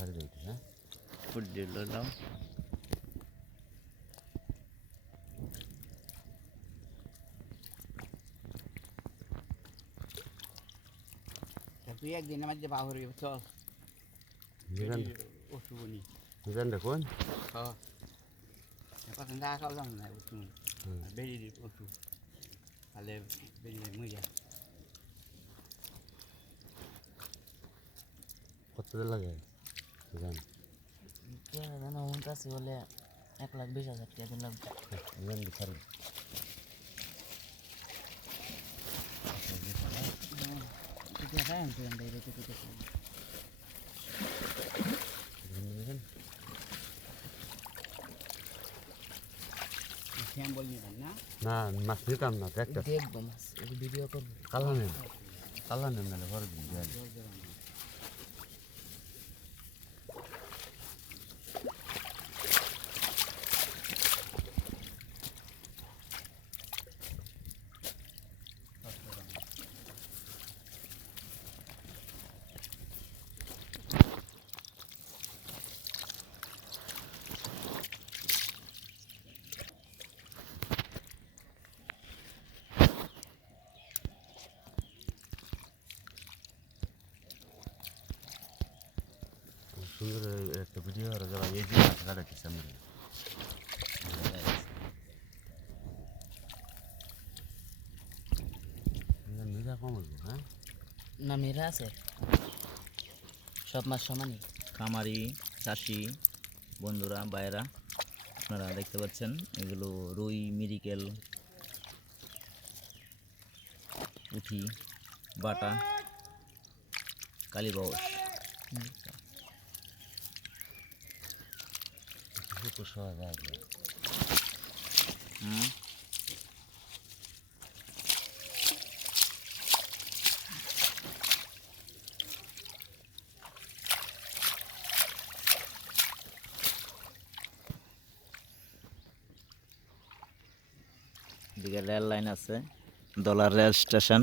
ছাড়ি দিই হ্যাঁ ফুট দিল দাও তুই একদিনের মধ্যে বাহর চল ওষুধনি বুঝলেন দেখুন হ্যাঁ এখন দেখা খাওয়া যাবে না ওষুধ বেরিয়ে ওষুধ তাহলে বেরিয়ে মজা কত লাগে বুঝলেন জানো আমার কাছে বলে 1,20,000 টাকা দিন লাগবে বুঝলেন ছাড়ি দেখায় আমি তুই রেখে দিতে শ্যাম বললি না না মাছ নিতাম না একটা দেখবো মাছ ভিডিও করবো কালা নেন নাহলে ঘরে দিন সুন্দর একটা ভিডিও আর যারা এই যে কাটা কি সামনে মেঘা কম হইব হ্যাঁ না মেরা আছে সব মাছ সমানই খামারি চাষি বন্ধুরা বাইরা আপনারা দেখতে পাচ্ছেন এগুলো রুই মিরিকেল পুঁটি বাটা কালীবাউস কিছু সহজ আছে এদিকে রেল লাইন আছে দলার রেল স্টেশন